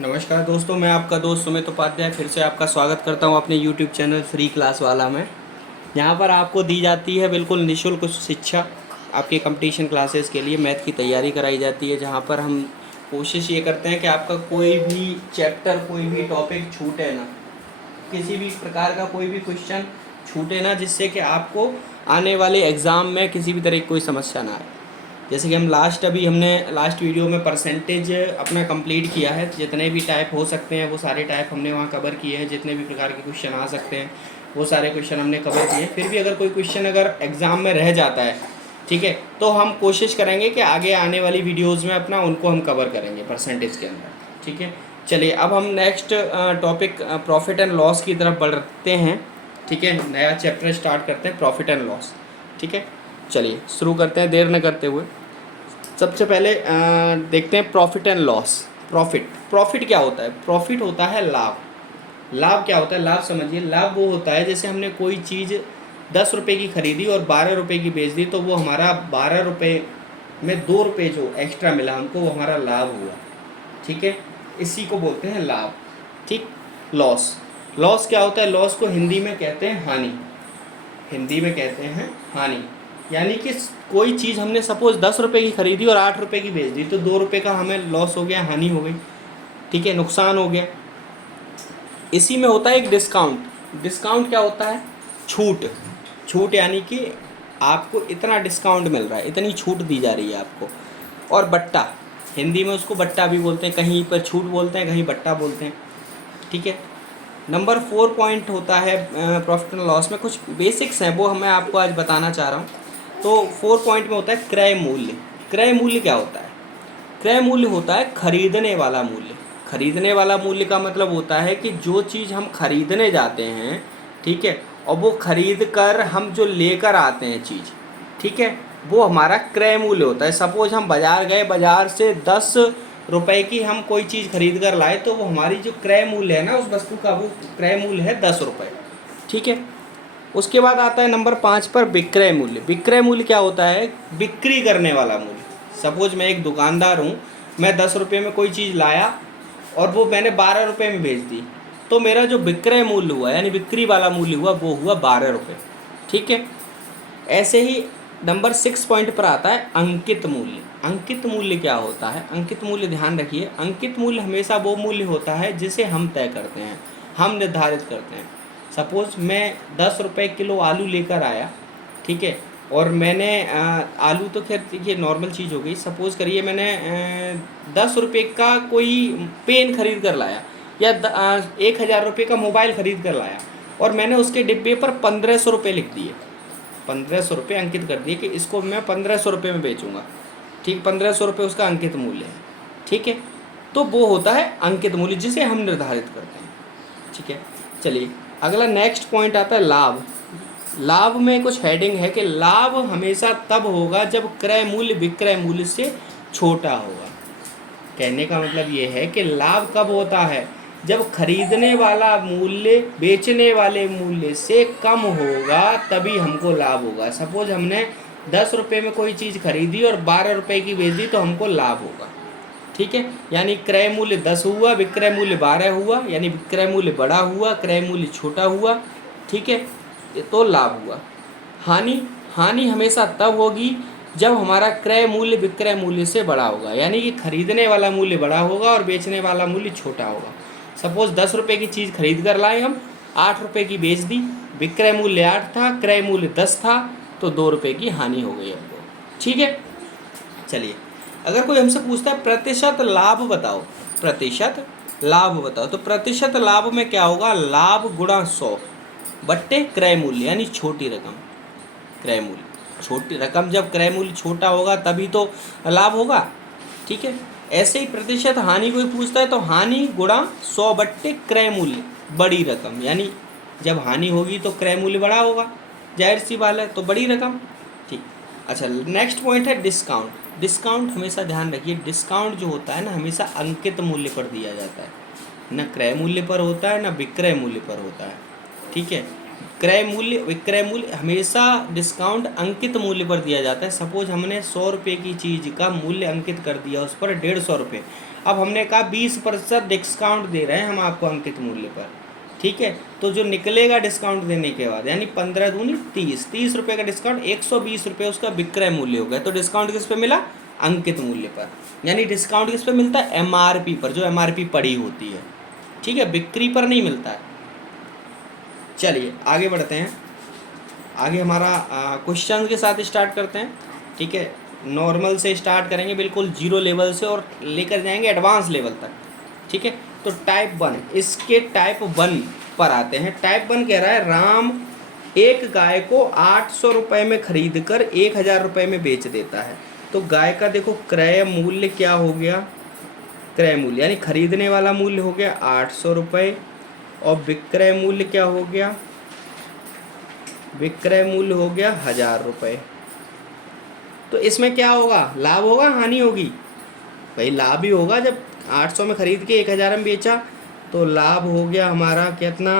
नमस्कार दोस्तों, मैं आपका दोस्त सुमित उपाध्याय फिर से आपका स्वागत करता हूं अपने YouTube चैनल फ्री क्लास वाला में। यहां पर आपको दी जाती है बिल्कुल निःशुल्क शिक्षा। आपके कंपटीशन क्लासेस के लिए मैथ की तैयारी कराई जाती है, जहां पर हम कोशिश ये करते हैं कि आपका कोई भी चैप्टर, कोई भी टॉपिक छूटे ना, किसी भी प्रकार का कोई भी क्वेश्चन छूटे ना, जिससे कि आपको आने वाले एग्ज़ाम में किसी भी तरह की कोई समस्या ना आए। जैसे कि हमने लास्ट वीडियो में परसेंटेज अपना कंप्लीट किया है। जितने भी टाइप हो सकते हैं वो सारे टाइप हमने वहाँ कवर किए हैं। जितने भी प्रकार के क्वेश्चन आ सकते हैं वो सारे क्वेश्चन हमने कवर किए हैं। फिर भी अगर कोई क्वेश्चन अगर एग्ज़ाम में रह जाता है, ठीक है, तो हम कोशिश करेंगे कि आगे आने वाली वीडियोज़ में अपना उनको हम कवर करेंगे परसेंटेज के अंदर। ठीक है, चलिए अब हम next topic profit and loss की तरफ बढ़ते हैं। ठीक है, नया चैप्टर स्टार्ट करते हैं, प्रॉफिट एंड लॉस। ठीक है, चलिए शुरू करते हैं देर न करते हुए। सबसे पहले देखते हैं प्रॉफिट एंड लॉस। प्रॉफिट क्या होता है? प्रॉफिट होता है लाभ। लाभ क्या होता है? लाभ समझिए, लाभ वो होता है जैसे हमने कोई चीज़ 10 रुपये की खरीदी और 12 रुपये की बेच दी, तो वो हमारा 12 रुपये में 2 रुपये जो एक्स्ट्रा मिला हमको, वो हमारा लाभ हुआ। ठीक है, इसी को बोलते हैं लाभ। ठीक, लॉस। लॉस क्या होता है? लॉस को हिंदी में कहते हैं हानि। हिंदी में कहते हैं हानि। यानी कि कोई चीज़ हमने सपोज 10 रुपये की खरीदी और 8 रुपये की बेच दी, तो 2 रुपये का हमें लॉस हो गया, हानि हो गई। ठीक है, नुकसान हो गया। इसी में होता है एक डिस्काउंट। डिस्काउंट क्या होता है? छूट। छूट यानी कि आपको इतना डिस्काउंट मिल रहा है, इतनी छूट दी जा रही है आपको। और बट्टा, हिंदी में उसको बट्टा भी बोलते हैं, कहीं पर छूट बोलते हैं, कहीं बट्टा बोलते हैं। ठीक है, नंबर 4 पॉइंट होता है प्रॉफिट एंड लॉस में। कुछ बेसिक्स हैं वो मैं आपको आज बताना चाह रहा हूँ। तो 4 पॉइंट में होता है क्रय मूल्य। क्रय मूल्य क्या होता है? क्रय मूल्य होता है खरीदने वाला मूल्य। खरीदने वाला मूल्य का मतलब होता है कि जो चीज़ हम खरीदने जाते हैं, ठीक है, और वो खरीद कर हम जो लेकर आते हैं चीज़, ठीक है, वो हमारा क्रय मूल्य होता है। सपोज हम बाज़ार गए, बाज़ार से 10 रुपये की हम कोई चीज़ खरीद कर लाए, तो वो हमारी जो क्रय मूल्य है ना उस वस्तु का, वो क्रय मूल्य है 10 रुपये। ठीक है, उसके बाद आता है नंबर 5 पर विक्रय मूल्य। विक्रय मूल्य क्या होता है? बिक्री करने वाला मूल्य। सपोज मैं एक दुकानदार हूँ, मैं 10 रुपये में कोई चीज़ लाया और वो मैंने 12 रुपये में बेच दी, तो मेरा जो विक्रय मूल्य हुआ यानी बिक्री वाला मूल्य हुआ, वो हुआ 12 रुपये। ठीक है, ऐसे ही नंबर 6 पॉइंट पर आता है अंकित मूल्य। अंकित मूल्य क्या होता है? अंकित मूल्य ध्यान रखिए, अंकित मूल्य हमेशा वो मूल्य होता है जिसे हम तय करते हैं, हम निर्धारित करते हैं। सपोज़ मैं 10 रुपये किलो आलू लेकर आया, ठीक है, और मैंने आलू तो खैर ये नॉर्मल चीज़ हो गई। सपोज़ करिए मैंने 10 रुपये का कोई पेन खरीद कर लाया, या 1,000 रुपये का मोबाइल खरीद कर लाया, और मैंने उसके डिब्बे पर 1,500 रुपये लिख दिए। 1,500 रुपये अंकित कर दिए कि इसको मैं 1,500 रुपये में बेचूंगा। ठीक, 1,500 रुपये उसका अंकित मूल्य है। ठीक है, तो वो होता है अंकित मूल्य जिसे हम निर्धारित करते हैं। ठीक है, चलिए अगला नेक्स्ट पॉइंट आता है लाभ। लाभ में कुछ हेडिंग है कि लाभ हमेशा तब होगा जब क्रय मूल्य विक्रय मूल्य से छोटा होगा। कहने का मतलब ये है कि लाभ कब होता है? जब खरीदने वाला मूल्य बेचने वाले मूल्य से कम होगा, तभी हमको लाभ होगा। सपोज हमने 10 रुपये में कोई चीज़ खरीदी और 12 रुपये की बेच दी, तो हमको लाभ होगा। ठीक है, यानी क्रय मूल्य 10 हुआ, विक्रय मूल्य 12 हुआ, यानी विक्रय मूल्य बड़ा हुआ, क्रय मूल्य छोटा हुआ। ठीक है, ये तो लाभ हुआ। हानि, हानि हमेशा तब होगी जब हमारा क्रय मूल्य विक्रय मूल्य से बड़ा होगा, यानी कि खरीदने वाला मूल्य बड़ा होगा और बेचने वाला मूल्य छोटा होगा। सपोज 10 रुपये की चीज़ खरीद कर लाए हम, 8 रुपये की बेच दी, विक्रय मूल्य 8 था, क्रय मूल्य 10 था, तो 2 रुपये की हानि हो गई हमको। ठीक है, चलिए अगर कोई हमसे पूछता है प्रतिशत लाभ बताओ, प्रतिशत लाभ बताओ, तो प्रतिशत लाभ में क्या होगा? लाभ गुणा 100 बट्टे क्रय मूल्य, यानी छोटी रकम। क्रय मूल्य छोटी रकम, जब क्रय मूल्य छोटा होगा तभी तो लाभ होगा। ठीक है, ऐसे ही प्रतिशत हानि कोई पूछता है तो हानि गुणा 100 बट्टे क्रय मूल्य, बड़ी रकम, यानी जब हानि होगी तो क्रय मूल्य बड़ा होगा, जाहिर सी बात है, तो बड़ी रकम। ठीक, अच्छा नेक्स्ट पॉइंट है डिस्काउंट। डिस्काउंट हमेशा ध्यान रखिए, डिस्काउंट जो होता है ना, हमेशा अंकित मूल्य पर दिया जाता है, न क्रय मूल्य पर होता है, न विक्रय मूल्य पर होता है। ठीक है, क्रय मूल्य विक्रय मूल्य हमेशा डिस्काउंट अंकित मूल्य पर दिया जाता है। सपोज हमने 100 रुपये की चीज़ का मूल्य अंकित कर दिया, उस पर 150 रुपये। अब हमने कहा 20% डिस्काउंट दे रहे हैं हम आपको अंकित मूल्य पर, ठीक है। तो जो निकलेगा डिस्काउंट देने के बाद, यानी 15 दूनी 30, 30 रुपये का डिस्काउंट, 120 रुपये उसका विक्रय मूल्य हो गया। तो डिस्काउंट किस पे मिला? अंकित मूल्य पर। यानी डिस्काउंट किस पे मिलता है? एमआरपी पर, जो एमआरपी पड़ी होती है, ठीक है, बिक्री पर नहीं मिलता है। चलिए आगे बढ़ते हैं। आगे हमारा क्वेश्चन के साथ स्टार्ट करते हैं, ठीक है। नॉर्मल से स्टार्ट करेंगे, बिल्कुल जीरो लेवल से, और लेकर जाएंगे एडवांस लेवल तक, ठीक है। तो टाइप 1, इसके टाइप 1 पर आते हैं। टाइप 1 कह रहा है राम एक गाय को 800 रुपये में खरीद कर 1000 रुपये में बेच देता है। तो गाय का देखो क्रय मूल्य क्या हो गया? क्रय मूल्य यानी खरीदने वाला मूल्य हो गया 800 रुपये, और विक्रय मूल्य क्या हो गया? विक्रय मूल्य हो गया 1000 रुपये। तो इसमें क्या होगा? लाभ होगा, हानि होगी? भाई लाभ ही होगा। जब 800 में खरीद के 1000 में बेचा तो लाभ हो गया हमारा कितना?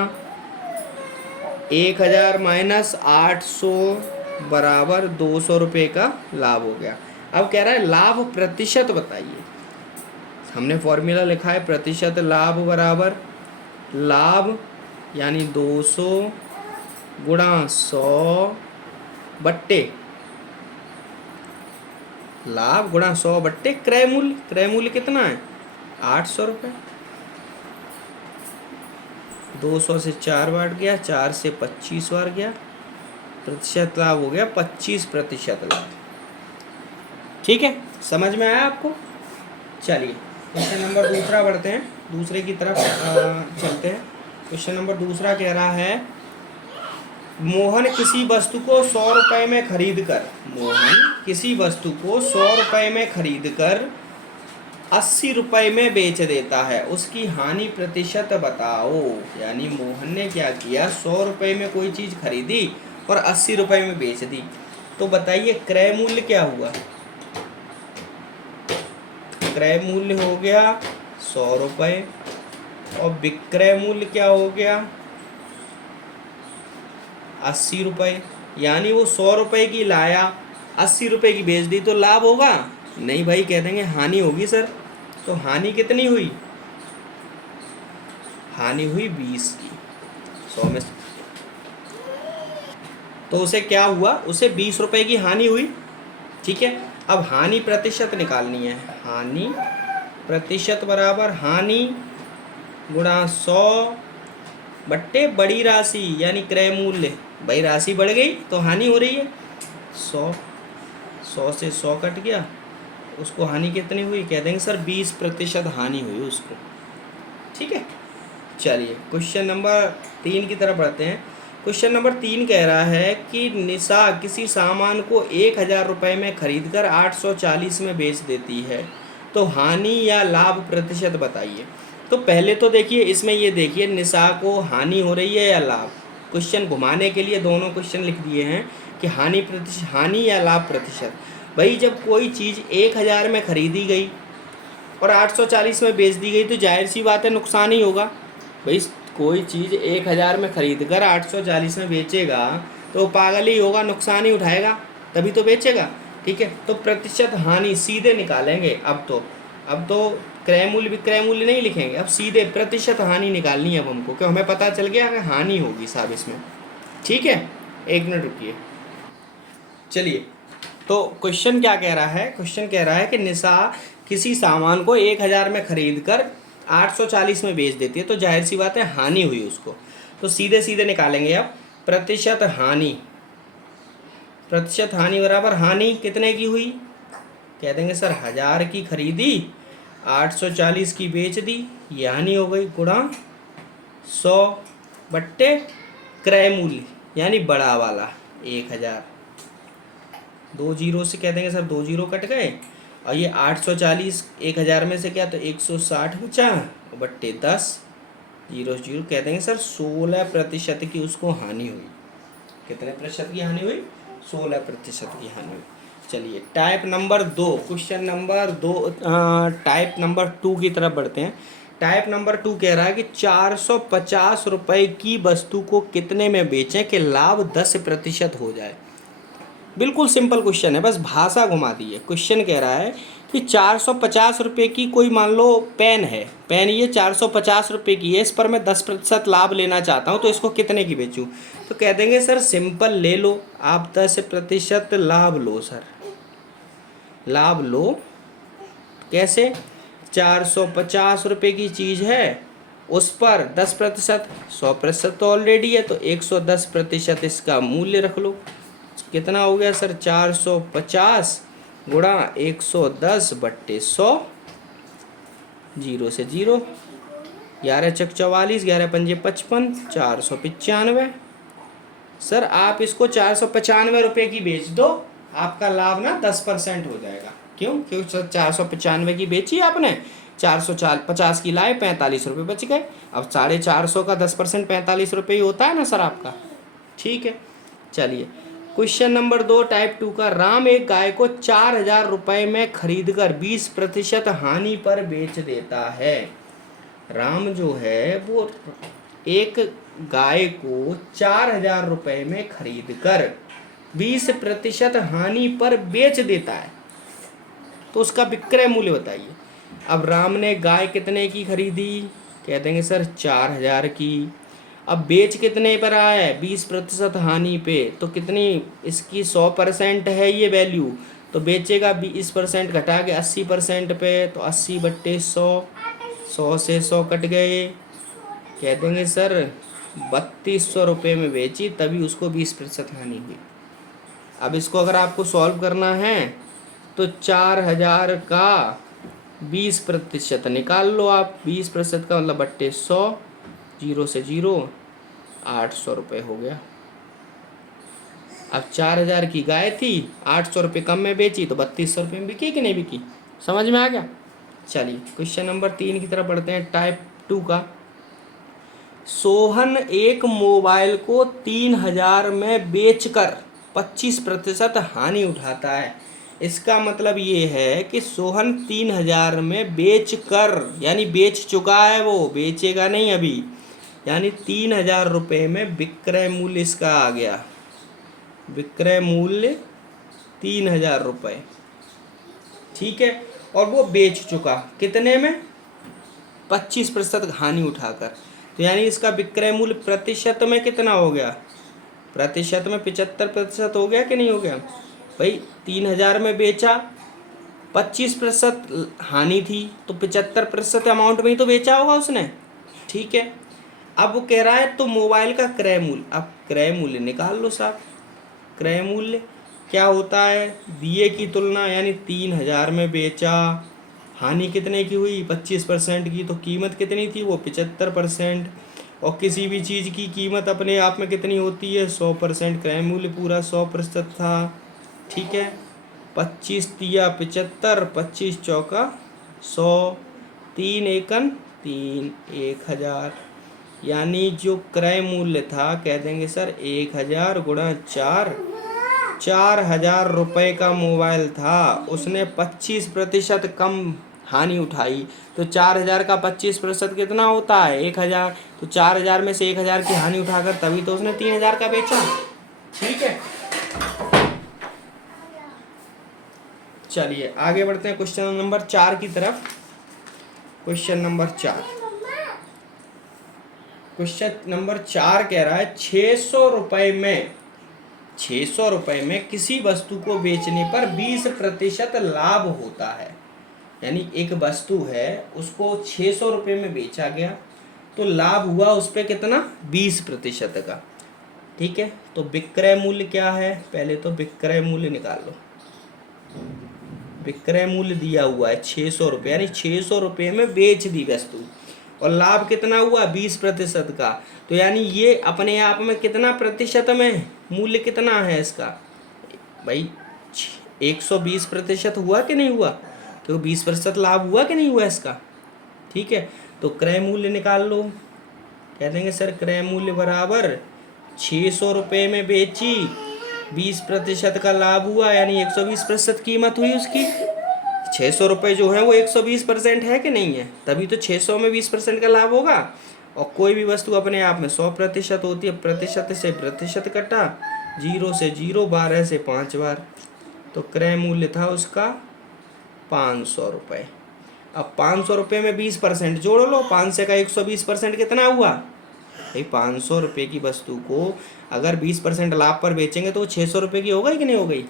1000 माइनस 800 बराबर 200 रुपये का लाभ हो गया। अब कह रहा है लाभ प्रतिशत बताइए। हमने फॉर्मूला लिखा है प्रतिशत लाभ बराबर लाभ यानी 200 गुणा 100 बट्टे लाभ गुणा 100 बट्टे क्रय मूल्य। क्रय मूल्य कितना है? 800 रुपये। 200 से 4 बार गया, 4 से 25 बार गया, प्रतिशत लाभ हो गया 25% लाभ। ठीक है, समझ में आया आपको? चलिए क्वेश्चन नंबर दूसरा बढ़ते हैं, दूसरे की तरफ चलते हैं। क्वेश्चन नंबर दूसरा कह रहा है मोहन किसी वस्तु को 100 रुपये में खरीद कर, मोहन किसी वस्तु को 100 रुपये में खरीद कर 80 रुपये में बेच देता है, उसकी हानि प्रतिशत बताओ। यानी मोहन ने क्या किया? 100 रुपये में कोई चीज़ खरीदी और 80 रुपये में बेच दी। तो बताइए क्रय मूल्य क्या हुआ? क्रय मूल्य हो गया 100 रुपये, और विक्रय मूल्य क्या हो गया? 80 रुपये। यानी वो 100 रुपये की लाया, 80 रुपये की बेच दी, तो लाभ होगा? नहीं भाई, कह देंगे हानि होगी सर। तो हानि कितनी हुई? हानि हुई 20 की 100 में। तो उसे क्या हुआ? उसे 20 रुपये की हानि हुई, ठीक है। अब हानि प्रतिशत निकालनी है। हानि प्रतिशत बराबर हानि गुणा 100 बट्टे बड़ी राशि यानी क्रय मूल्य। भाई राशि बढ़ गई तो हानि हो रही है। 100 से 100 कट गया, उसको हानि कितनी हुई? कह देंगे सर 20% हानि हुई उसको, ठीक है। चलिए क्वेश्चन नंबर 3 की तरफ बढ़ते हैं। क्वेश्चन नंबर 3 कह रहा है कि निशा किसी सामान को 1000 रुपये में खरीद कर 840 में बेच देती है, तो हानि या लाभ प्रतिशत बताइए। तो पहले तो देखिए इसमें ये देखिए निशा को हानि हो रही है या लाभ। क्वेश्चन घुमाने के लिए दोनों क्वेश्चन लिख दिए हैं कि हानि या लाभ प्रतिशत। भाई जब कोई चीज़ 1000 में खरीदी गई और 840 में बेच दी गई तो जाहिर सी बात है नुकसान ही होगा। भाई कोई चीज़ 1000 में खरीद कर 840 में बेचेगा तो पागल ही होगा, नुकसान ही उठाएगा, तभी तो बेचेगा, ठीक है। तो प्रतिशत हानि सीधे निकालेंगे। अब तो क्रय मूल्य विक्रय मूल्य नहीं लिखेंगे, अब सीधे प्रतिशत हानि निकालनी है अब हमको, क्योंकि हमें पता चल गया कि हानि होगी साहब इसमें, ठीक है। 1 मिनट रुकिए। चलिए तो क्वेश्चन क्या कह रहा है? क्वेश्चन कह रहा है कि निशा किसी सामान को 1000 में खरीद कर 840 में बेच देती है, तो जाहिर सी बात है हानि हुई उसको। तो सीधे सीधे निकालेंगे अब प्रतिशत हानि। प्रतिशत हानि बराबर हानि कितने की हुई? कह देंगे सर 1000 की खरीदी, 840 की बेच दी, ये हानि हो गई, गुणा 100 बट्टे क्रय मूल्य यानी बड़ा वाला 1000। 2 जीरो से कह देंगे सर 2 जीरो कट गए, और ये 840 1000 में से क्या, तो 160 बचा, बट्टे 10 जीरो जीरो, कह देंगे सर 16% की उसको हानि हुई। कितने प्रतिशत की हानि हुई? 16% की हानि हुई। चलिए type number 2, question number 2 type number 2 की तरफ बढ़ते हैं। टाइप नंबर 2 कह रहा है कि 450 रुपये की वस्तु को कितने में बेचें कि लाभ 10% हो जाए। बिल्कुल सिंपल क्वेश्चन है, बस भाषा घुमा दी है। क्वेश्चन कह रहा है कि 450 रुपये की कोई मान लो पेन है, पेन ये 450 रुपये की है, इस पर मैं 10% लाभ लेना चाहता हूँ, तो इसको कितने की बेचूँ? तो कह देंगे सर सिंपल ले लो आप, 10% लाभ लो सर, लाभ लो। कैसे? 450 रुपये की चीज़ है, उस पर 10%, 100% तो ऑलरेडी है, तो 110% इसका मूल्य रख लो। कितना हो गया सर? 450 गुणा 110/100, 0 से 0, 11 चक 44, 11 पंजे 55, 495। सर आप इसको 495 रुपये की बेच दो, आपका लाभ ना 10% हो जाएगा। क्यों? क्योंकि सर 495 की बेची आपने, 450 की लाए, 45 रुपये बच गए। अब 450 का 10% 45 रुपये ही होता है ना सर आपका। ठीक है, चलिए क्वेश्चन नंबर 2 टाइप 2 का। राम एक गाय को 4000 रुपये में खरीद कर 20% हानि पर बेच देता है। राम जो है वो एक गाय को 4000 रुपये में खरीद कर 20% हानि पर बेच देता है, तो उसका विक्रय मूल्य बताइए। अब राम ने गाय कितने की खरीदी? कह देंगे सर 4000 की। अब बेच कितने पर आया है? 20% हानि पे, तो कितनी इसकी 100% है ये वैल्यू, तो बेचेगा 20% घटा के 80% पे, तो 80/100, 100 से 100 कट गए। कह देंगे सर 3200 रुपये में बेची, तभी उसको 20% हानि हुई। अब इसको अगर आपको सॉल्व करना है तो 4000 का 20% निकाल लो आप, 20% का मतलब बट्टे 100, 0 से 0, 800 रुपये हो गया। अब 4000 की गाय थी, 800 रुपये कम में बेची, तो 3200 रुपये में बिकी कि नहीं बिकी? समझ में आ गया? चलिए क्वेश्चन नंबर 3 की तरफ बढ़ते हैं, टाइप 2 का। सोहन एक मोबाइल को 3000 में बेचकर 25% हानि उठाता है। इसका मतलब ये है कि सोहन 3000 में बेचकर, यानी बेच चुका है, वो बेचेगा नहीं अभी, यानी 3000 रुपये में विक्रय मूल्य इसका आ गया। विक्रय मूल्य 3000 रुपये, ठीक है, और वो बेच चुका कितने में? 25% हानि उठाकर। तो यानी इसका विक्रय मूल्य प्रतिशत में कितना हो गया? प्रतिशत में 75% हो गया कि नहीं हो गया भाई? 3000 में बेचा, 25% हानि थी, तो 75% अमाउंट में ही तो बेचा होगा उसने। ठीक है, अब वो कह रहा है तो मोबाइल का क्रय मूल्य, अब क्रय मूल्य निकाल लो साहब। क्रय मूल्य क्या होता है? दिए की तुलना, यानी 3000 में बेचा, हानि कितने की हुई? 25% की, तो कीमत कितनी थी? वो 75%। और किसी भी चीज़ की कीमत अपने आप में कितनी होती है? 100%। क्रय मूल्य पूरा 100% था। ठीक है, 25 तिया 75, 25 चौका 100, 3 एकन 3, 1000, यानी जो क्रय मूल्य था, कह देंगे सर 1000 गुणा 4, 4000 रुपये का मोबाइल था, उसने 25% कम हानि उठाई, तो 4000 का 25% कितना होता है? 1000। तो 4000 में से 1000 की हानि उठाकर तभी तो उसने 3000 का बेचा। ठीक है, चलिए आगे बढ़ते हैं क्वेश्चन नंबर 4 की तरफ। क्वेश्चन नंबर 4, क्वेश्चन नंबर 4 कह रहा है 600 रुपये में, 600 रुपये में किसी वस्तु को बेचने पर 20% लाभ होता है। यानी एक वस्तु है, उसको 600 रुपये में बेचा गया, तो लाभ हुआ उस पर कितना? 20% का। ठीक है, तो विक्रय मूल्य क्या है? पहले तो विक्रय मूल्य निकाल लो। विक्रय मूल्य दिया हुआ है 600 रुपये, यानी 600 रुपये में बेच दी वस्तु, और लाभ कितना हुआ? 20% का। तो यानी ये अपने आप में कितना प्रतिशत में मूल्य कितना है इसका भाई? 120% हुआ कि नहीं हुआ? तो 20% लाभ हुआ कि नहीं हुआ इसका? ठीक है, तो क्रय मूल्य निकाल लो। कह देंगे सर क्रय मूल्य बराबर 600 रुपये में बेची, 20% का लाभ हुआ, यानी 120% कीमत हुई उसकी। 600 रुपये जो है वो 120% है कि नहीं है? तभी तो 600 में 20% का लाभ होगा। और कोई भी वस्तु अपने आप में 100% होती है, प्रतिशत से प्रतिशत कटा, 0 से 0, 12 से 5 बार, तो क्रय मूल्य था उसका 500 रुपये। अब 500 रुपये में 20% जोड़ लो, 500 का 120% कितना हुआ भाई? 500 रुपये की वस्तु को अगर 20% लाभ पर बेचेंगे तो वो 600 रुपये की हो गई कि नहीं हो गई?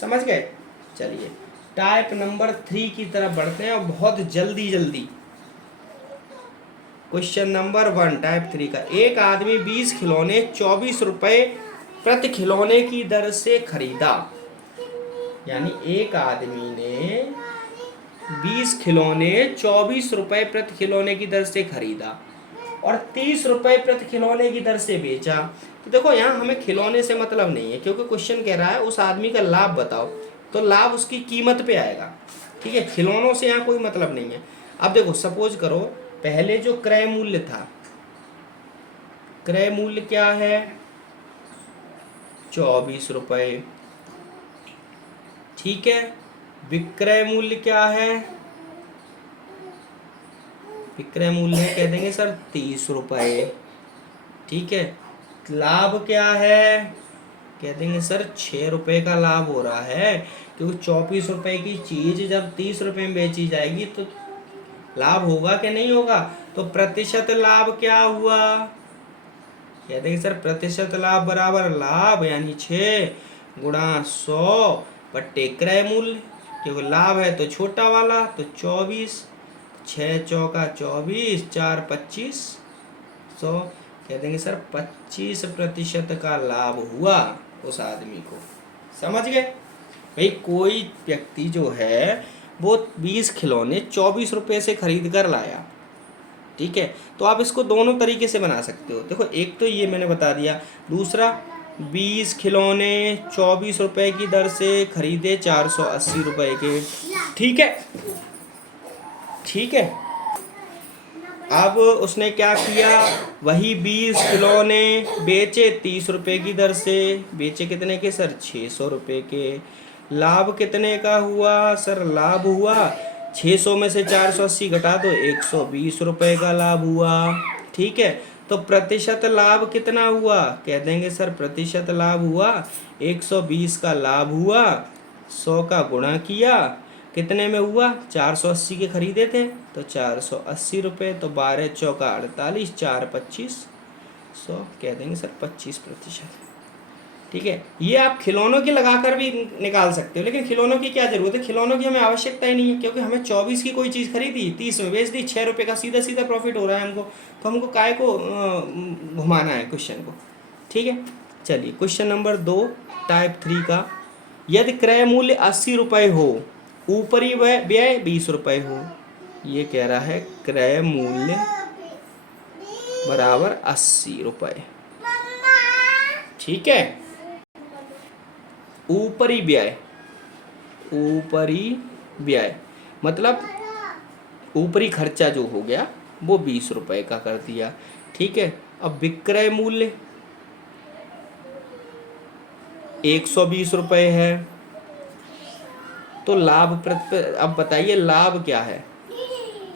समझ गए? चलिए टाइप नंबर 3 की तरफ बढ़ते हैं और बहुत जल्दी जल्दी। क्वेश्चन नंबर 1 टाइप 3 का, एक आदमी 20 खिलौने 24 रुपये प्रति खिलौने की दर से खरीदा। यानी एक आदमी ने 20 खिलौने 24 रुपये प्रति खिलौने की दर से खरीदा और 30 रुपये प्रति खिलौने की दर से बेचा। तो देखो यहाँ हमें खिलौने से मतलब नहीं है, क्योंकि क्वेश्चन कह रहा है उस आदमी का लाभ बताओ, तो लाभ उसकी कीमत पे आएगा। ठीक है, खिलौनों से यहाँ कोई मतलब नहीं है। अब देखो सपोज करो पहले जो क्रय मूल्य था, क्रय मूल्य क्या है? 24 रुपये। ठीक है, विक्रय मूल्य क्या है? विक्रय मूल्य कह देंगे सर 30 रुपये। ठीक है, लाभ क्या है? कह देंगे सर 6 रुपये का लाभ हो रहा है, क्योंकि 24 रुपये की चीज जब 30 रुपये में बेची जाएगी तो लाभ होगा कि नहीं होगा? तो प्रतिशत लाभ क्या हुआ? कह देंगे सर प्रतिशत लाभ बराबर लाभ यानी 6 गुणा 100 बट्टे क्रय मूल्य, क्योंकि लाभ है तो छोटा वाला, तो 24, 6 चौका 24, 4 25, 100। कह देंगे सर 25% का लाभ हुआ उस आदमी को। समझ गए भाई? कोई व्यक्ति जो है वो 20 खिलौने 24 रुपये से खरीद कर लाया। ठीक है, तो आप इसको दोनों तरीके से बना सकते हो। देखो एक तो ये मैंने बता दिया, दूसरा 20 खिलौने 24 रुपये की दर से खरीदे 480 रुपये के। ठीक है, ठीक है। अब उसने क्या किया? वही 20 खिलौने बेचे 30 रुपये की दर से। बेचे कितने के सर? 600 रुपये के। लाभ कितने का हुआ सर? लाभ हुआ 600 में से 480 घटा दो, 120 रुपये का लाभ हुआ। ठीक है, तो प्रतिशत लाभ कितना हुआ? कह देंगे सर प्रतिशत लाभ हुआ 120 का लाभ हुआ, 100 का गुणा किया, कितने में हुआ? 480 के खरीदे थे तो 480 रुपये, तो 12 चौका 48, 4 25, 100। कह देंगे सर 25%। ठीक है, ये आप खिलौनों की लगाकर भी निकाल सकते हो, लेकिन खिलौनों की क्या जरूरत है? खिलौनों की हमें आवश्यकता ही नहीं है, क्योंकि हमें 24 की कोई चीज़ खरीदी 30 में बेच दी, 6 रुपये का सीधा सीधा प्रॉफिट हो रहा है हमको, तो हमको काय को घुमाना है क्वेश्चन को। ठीक है, चलिए क्वेश्चन नंबर 2 टाइप 3 का, यदि क्रय मूल्य 80 रुपये हो, ऊपरी व्यय 20 रुपये हो। ये कह रहा है क्रय मूल्य बराबर 80 रुपये। ठीक है, ऊपरी व्यय, ऊपरी व्यय मतलब ऊपरी खर्चा जो हो गया वो 20 रुपये का कर दिया। ठीक है, अब विक्रय मूल्य 120 रुपये है, तो लाभ अब बताइए लाभ क्या है?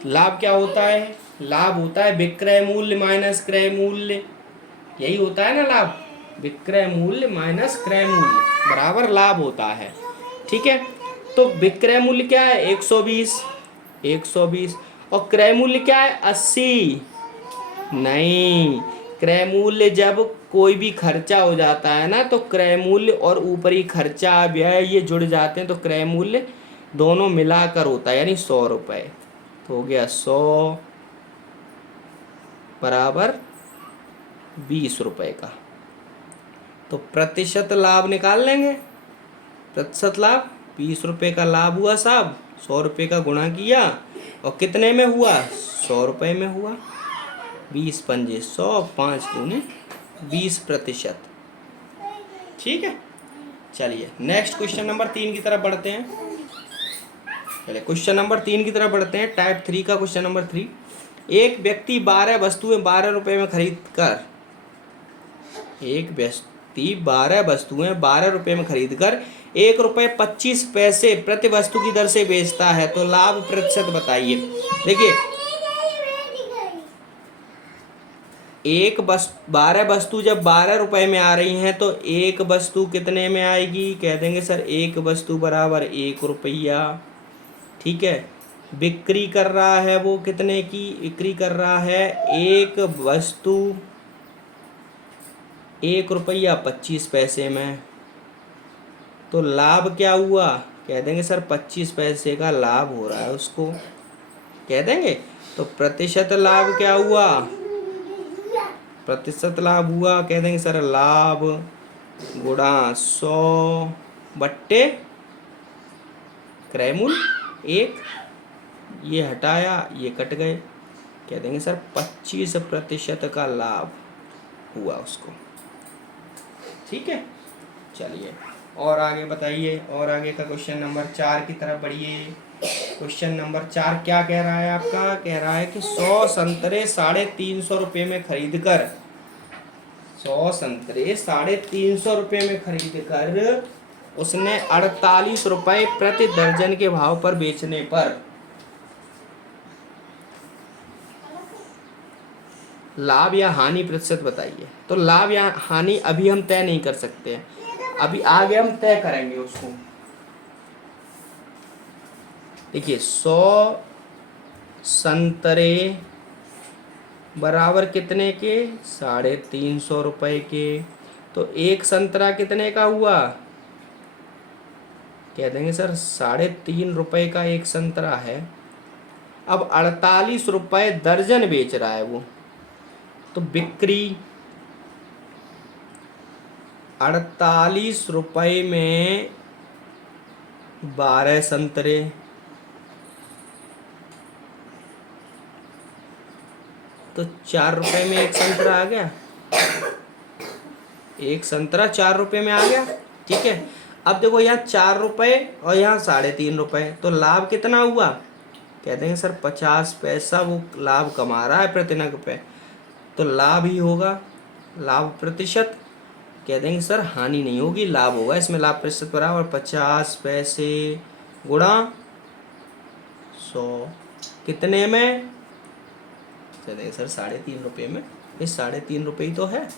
लाभ क्या होता है? लाभ होता है विक्रय मूल्य माइनस क्रय मूल्य, यही होता है ना लाभ। विक्रय मूल्य माइनस क्रय मूल्य बराबर लाभ होता है। ठीक है, तो विक्रय मूल्य क्या है? 120, 120, और क्रय मूल्य क्या है? 80। नहीं, क्रय मूल्य जब कोई भी खर्चा हो जाता है ना, तो क्रय मूल्य और ऊपरी खर्चा व्यय ये जुड़ जाते हैं, तो क्रय मूल्य दोनों मिलाकर होता है, यानी 100 रुपये। तो हो गया 100 बराबर 20 रुपये का। तो प्रतिशत लाभ निकाल लेंगे। प्रतिशत लाभ 20 रुपये का लाभ हुआ साहब, 100 रुपये का गुणा किया और कितने में हुआ? 100 रुपये में हुआ। 20 पंजे 100, 5 दूने 20%। ठीक है, चलिए नेक्स्ट क्वेश्चन नंबर 3 की तरफ बढ़ते हैं। चलिए क्वेश्चन नंबर 3 की तरफ बढ़ते हैं, टाइप 3 का क्वेश्चन नंबर 3। एक व्यक्ति 12 वस्तुएं 12 रुपये में खरीद कर, एक व्यक्ति 12 वस्तुएं 12 रुपये में खरीद कर 1 रुपये 25 पैसे प्रति वस्तु की दर से बेचता है, तो लाभ प्रतिशत बताइए। देखिए एक बस 12 वस्तु जब 12 रुपए में आ रही हैं तो एक वस्तु कितने में आएगी? कह देंगे सर एक वस्तु बराबर 1 रुपया। ठीक है, बिक्री कर रहा है वो कितने की बिक्री कर रहा है? एक वस्तु 1 रुपया 25 पैसे में। तो लाभ क्या हुआ? कह देंगे सर 25 पैसे का लाभ हो रहा है उसको, कह देंगे। तो प्रतिशत लाभ क्या हुआ? प्रतिशत लाभ हुआ, कह देंगे सर लाभ गुणा 100/, क्रय मूल्य 1, ये हटाया ये कट गए, कह देंगे सर 25% का लाभ हुआ उसको। ठीक है, चलिए और आगे बताइए, और आगे का क्वेश्चन नंबर 4 की तरफ बढ़िए। क्वेश्चन नंबर 4 क्या कह रहा है आपका? कह रहा है कि 100 संतरे 350 रुपये में खरीद कर 100 संतरे 350 रुपये में खरीद कर उसने 48 रुपये प्रति दर्जन के भाव पर बेचने पर लाभ या हानि प्रतिशत बताइए। तो लाभ या हानि अभी हम तय नहीं कर सकते हैं, अभी आगे हम तय करेंगे उसको। देखिए 100 संतरे बराबर कितने के? 350 रुपये के। तो एक संतरा कितने का हुआ? कह देंगे सर 3.5 रुपये का एक संतरा है। अब 48 रुपये दर्जन बेच रहा है वो, तो बिक्री 48 रुपये में 12 संतरे, तो 4 रुपये में एक संतरा आ गया, एक संतरा 4 रुपये में आ गया। ठीक है, अब देखो यहाँ 4 रुपये और यहाँ 3.5 रुपये, तो लाभ कितना हुआ? कहते हैं सर 50 पैसा वो लाभ कमा रहा है प्रति नग पे, तो लाभ ही होगा, लाभ प्रतिशत। कह देंगे सर हानि नहीं होगी, लाभ होगा, इसमें लाभ प्रतिशत बराबर 50 पैसे गुणा 100 कितने में? कह देंगे सर 3.5 रुपये में। ये 3.5 रुपये ही तो है,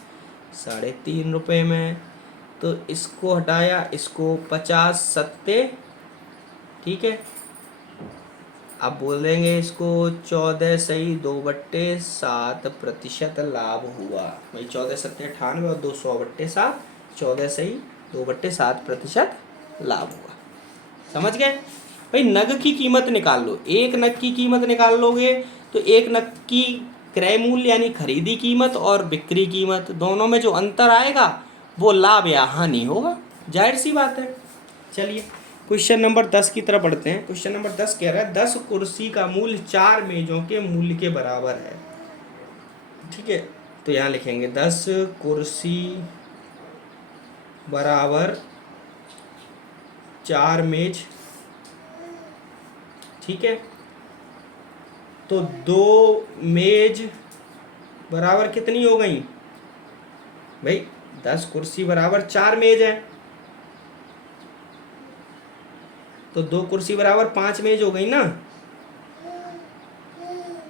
3.5 रुपये में। तो इसको हटाया, इसको 50 सत्ते, ठीक है। अब बोल देंगे इसको 14 सही 2/7% लाभ हुआ। भाई 14 सत्ते 98 और 200/7, 14 सही 2/7% लाभ हुआ। समझ गए भाई? नग की कीमत निकाल लो, एक नग की कीमत निकाल लोगे तो एक नग की क्रय मूल्य यानी खरीदी कीमत और बिक्री कीमत दोनों में जो अंतर आएगा वो लाभ या हानि होगा, जाहिर सी बात है। चलिए क्वेश्चन नंबर 10 की तरफ बढ़ते हैं। क्वेश्चन नंबर 10 कह रहा है 10 कुर्सी का मूल्य 4 मेजों के मूल्य के बराबर है। ठीक है, तो यहाँ लिखेंगे 10 कुर्सी बराबर 4 मेज। ठीक है, तो 2 मेज बराबर कितनी हो गई भाई? 10 कुर्सी बराबर 4 मेज है, तो 2 कुर्सी बराबर 5 मेज हो गई ना,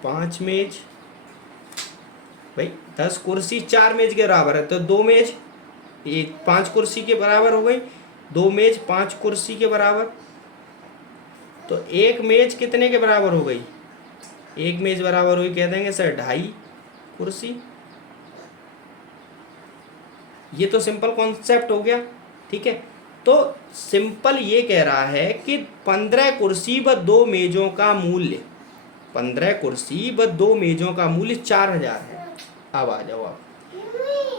5 मेज। भाई 10 कुर्सी 4 मेज के बराबर है, तो 2 मेज एक 5 कुर्सी के बराबर हो गई, 2 मेज 5 कुर्सी के बराबर। तो एक मेज कितने के बराबर हो गई? एक मेज बराबर हुई, कह देंगे सर 2.5 कुर्सी। ये तो सिंपल कॉन्सेप्ट हो गया। ठीक है, तो सिंपल ये कह रहा है कि 15 कुर्सी व 2 मेजों का मूल्य 15 कुर्सी व 2 मेजों का मूल्य 4000 है। अब आ जाओ आप,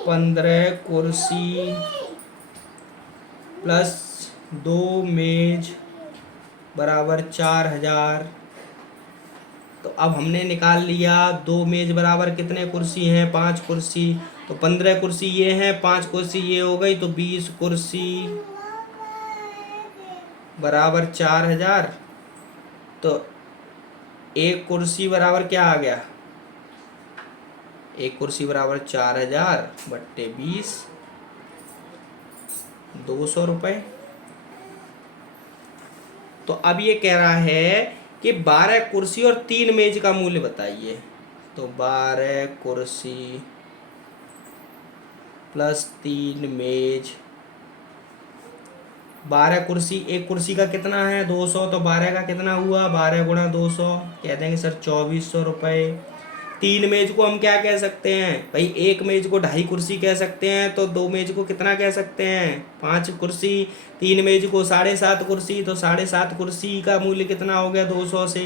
15 कुर्सी प्लस 2 मेज बराबर 4000। तो अब हमने निकाल लिया 2 मेज बराबर कितने कुर्सी हैं? 5 कुर्सी। तो 15 कुर्सी ये हैं, 5 कुर्सी ये हो गई, तो 20 कुर्सी बराबर 4000। तो एक कुर्सी बराबर क्या आ गया? एक कुर्सी बराबर 4000/20, 200 रुपये। तो अब ये कह रहा है कि 12 कुर्सी और 3 मेज का मूल्य बताइए। तो 12 कुर्सी प्लस 3 मेज, 12 कुर्सी, एक कुर्सी का कितना है 200, तो 12 का कितना हुआ, 12 गुणा 200, कह देंगे सर 2400 रुपये। 3 मेज को हम क्या कह सकते हैं भाई, एक मेज को 2.5 कुर्सी कह सकते हैं, तो 2 मेज को कितना कह सकते हैं 5 कुर्सी, 3 मेज को 7.5 कुर्सी, तो 7.5 कुर्सी का मूल्य कितना हो गया 200 से,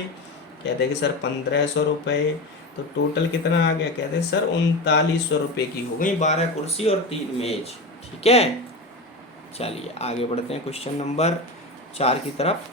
कहते हैं कि सर 1500 रुपये। तो टोटल कितना आ गया, कहते हैं सर 3900 रुपये की हो गई 12 कुर्सी और 3 मेज। ठीक है, चलिए आगे बढ़ते हैं क्वेश्चन नंबर 4 की तरफ।